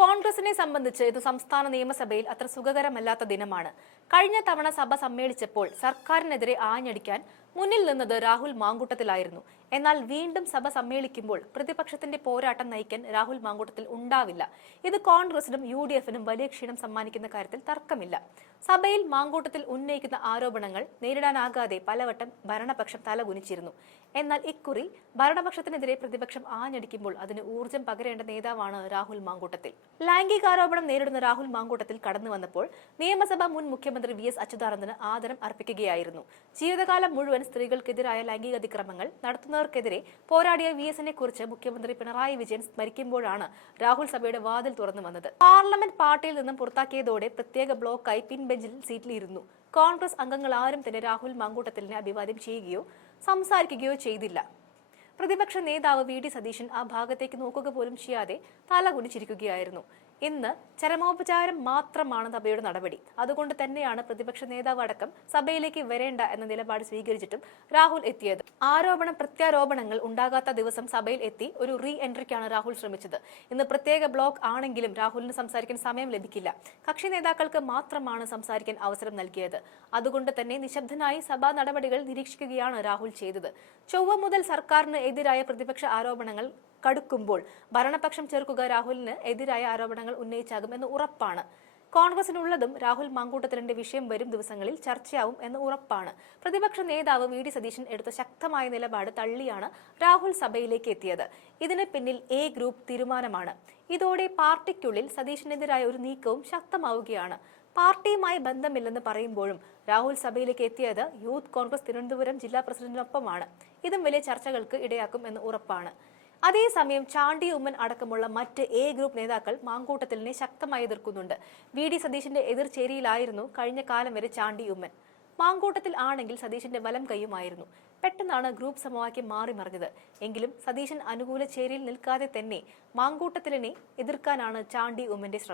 കോൺഗ്രസിനെ സംബന്ധിച്ച് ഇത് സംസ്ഥാന നിയമസഭയിൽ അത്ര സുഖകരമല്ലാത്ത ദിനമാണ്. കഴിഞ്ഞ തവണ സഭ സമ്മേളിച്ചപ്പോൾ സർക്കാരിനെതിരെ ആഞ്ഞടിക്കാൻ മുന്നിൽ നിന്നത് രാഹുൽ മാങ്കൂട്ടത്തിലായിരുന്നു. എന്നാൽ വീണ്ടും സഭ സമ്മേളിക്കുമ്പോൾ പ്രതിപക്ഷത്തിന്റെ പോരാട്ടം നയിക്കാൻ രാഹുൽ മാങ്കൂട്ടത്തിൽ ഉണ്ടാവില്ല. ഇത് കോൺഗ്രസിനും UDF-നും വലിയ ക്ഷീണം സമ്മാനിക്കുന്ന കാര്യത്തിൽ തർക്കമില്ല. സഭയിൽ മാങ്കൂട്ടത്തിൽ ഉന്നയിക്കുന്ന ആരോപണങ്ങൾ നേരിടാനാകാതെ പലവട്ടം ഭരണപക്ഷം തലകുനിച്ചിരുന്നു. എന്നാൽ ഇക്കുറി ഭരണപക്ഷത്തിനെതിരെ പ്രതിപക്ഷം ആഞ്ഞടിക്കുമ്പോൾ അതിന് ഊർജ്ജം പകരേണ്ട നേതാവാണ് രാഹുൽ മാങ്കൂട്ടത്തിൽ. ലൈംഗികാരോപണം നേരിടുന്ന രാഹുൽ മാങ്കൂട്ടത്തിൽ കടന്നു വന്നപ്പോൾ നിയമസഭാ മുൻ മുഖ്യമന്ത്രി VS അച്യുതാനന്ദന് ആദരം അർപ്പിക്കുകയായിരുന്നു. ജീവിതകാലം മുഴുവൻ സ്ത്രീകൾക്കെതിരായ ലൈംഗിക അതിക്രമങ്ങൾ നടത്തുന്നവർക്കെതിരെ പോരാടിയ VS-നെ കുറിച്ച് മുഖ്യമന്ത്രി പിണറായി വിജയൻ സ്മരിക്കുമ്പോഴാണ് രാഹുൽ സഭയുടെ വാതിൽ തുറന്നു വന്നത്. പാർലമെന്റ് പാർട്ടിയിൽ നിന്നും പുറത്താക്കിയതോടെ പ്രത്യേക ബ്ലോക്കായി പിൻബെഞ്ചിൽ സീറ്റിലിരുന്നു. കോൺഗ്രസ് അംഗങ്ങൾ ആരും തന്നെ രാഹുൽ മാങ്കൂട്ടത്തിലിനെ അഭിവാദ്യം ചെയ്യുകയോ സംസാരിക്കുകയോ ചെയ്തില്ല. പ്രതിപക്ഷ നേതാവ് VD സതീശൻ ആ ഭാഗത്തേക്ക് നോക്കുക പോലും ചെയ്യാതെ തലകുനിച്ചിരിക്കുകയായിരുന്നു. ഇന്ന് ചരമോപചാരം മാത്രമാണ് സഭയുടെ നടപടി. അതുകൊണ്ട് തന്നെയാണ് പ്രതിപക്ഷ നേതാവ് അടക്കം സഭയിലേക്ക് വരേണ്ട എന്ന നിലപാട് സ്വീകരിച്ചിട്ടും രാഹുൽ എത്തിയത്. ആരോപണ പ്രത്യാരോപണങ്ങൾ ഉണ്ടാകാത്ത ദിവസം സഭയിൽ എത്തി ഒരു റീ എൻട്രിക്കാണ് രാഹുൽ ശ്രമിച്ചത്. ഇന്ന് പ്രത്യേക ബ്ലോക്ക് ആണെങ്കിലും രാഹുലിന് സംസാരിക്കാൻ സമയം ലഭിക്കില്ല. കക്ഷി നേതാക്കൾക്ക് മാത്രമാണ് സംസാരിക്കാൻ അവസരം നൽകിയത്. അതുകൊണ്ട് തന്നെ നിശബ്ദനായി സഭാ നടപടികൾ നിരീക്ഷിക്കുകയാണ് രാഹുൽ ചെയ്തത്. ചൊവ്വ മുതൽ സർക്കാരിന് എതിരായ പ്രതിപക്ഷ ആരോപണങ്ങൾ കടുക്കുമ്പോൾ ഭരണപക്ഷം ചെറുക്കുക രാഹുലിന് എതിരായ ആരോപണങ്ങൾ ഉന്നയിച്ചാകും എന്ന് ഉറപ്പാണ്. കോൺഗ്രസിനുള്ളതും രാഹുൽ മാങ്കൂട്ടത്തിലിന്റെ വിഷയം വരും ദിവസങ്ങളിൽ ചർച്ചയാവും എന്ന് ഉറപ്പാണ്. പ്രതിപക്ഷ നേതാവ് VD സതീശൻ എടുത്ത ശക്തമായ നിലപാട് തള്ളിയാണ് രാഹുൽ സഭയിലേക്ക് എത്തിയത്. ഇതിന് പിന്നിൽ A ഗ്രൂപ്പ് തീരുമാനമാണ്. ഇതോടെ പാർട്ടിക്കുള്ളിൽ സതീശനെതിരായ ഒരു നീക്കവും ശക്തമാവുകയാണ്. പാർട്ടിയുമായി ബന്ധമില്ലെന്ന് പറയുമ്പോഴും രാഹുൽ സഭയിലേക്ക് എത്തിയത് യൂത്ത് കോൺഗ്രസ് തിരുവനന്തപുരം ജില്ലാ പ്രസിഡന്റിനൊപ്പമാണ്. ഇതും വലിയ ചർച്ചകൾക്ക് ഇടയാക്കും എന്ന് ഉറപ്പാണ്. അതേസമയം ചാണ്ടി ഉമ്മൻ അടക്കമുള്ള മറ്റ് A ഗ്രൂപ്പ് നേതാക്കൾ മാങ്കൂട്ടത്തിലിനെ ശക്തമായി എതിർക്കുന്നുണ്ട്. VD സതീശന്റെ എതിർചേരിയിലായിരുന്നു കഴിഞ്ഞ കാലം വരെ ചാണ്ടി ഉമ്മൻ. മാങ്കൂട്ടത്തിൽ ആണെങ്കിൽ സതീശന്റെ വലം കൈയുമായിരുന്നു. പെട്ടെന്നാണ് ഗ്രൂപ്പ് സമവാക്യം മാറി മറിഞ്ഞത്. എങ്കിലും സതീശൻ അനുകൂല ചേരിയിൽ നിൽക്കാതെ തന്നെ മാങ്കൂട്ടത്തിലിനെ എതിർക്കാനാണ് ചാണ്ടി ഉമ്മന്റെ ശ്രമം.